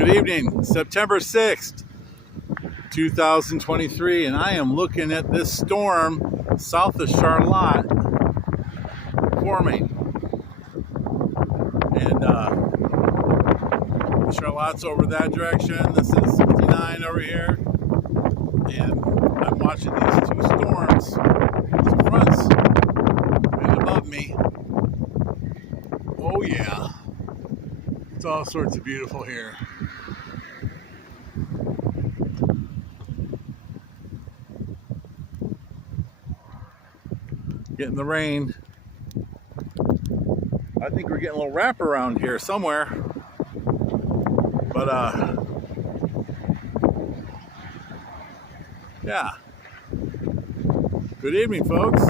Good evening, September 6th, 2023, and I am looking at this storm south of Charlotte forming. And Charlotte's over that direction. This is 59 over here. And I'm watching these two storms, two fronts, right above me. Oh yeah, it's all sorts of beautiful here. Getting the rain. I think we're getting a little wraparound here somewhere. But yeah. Good evening, folks.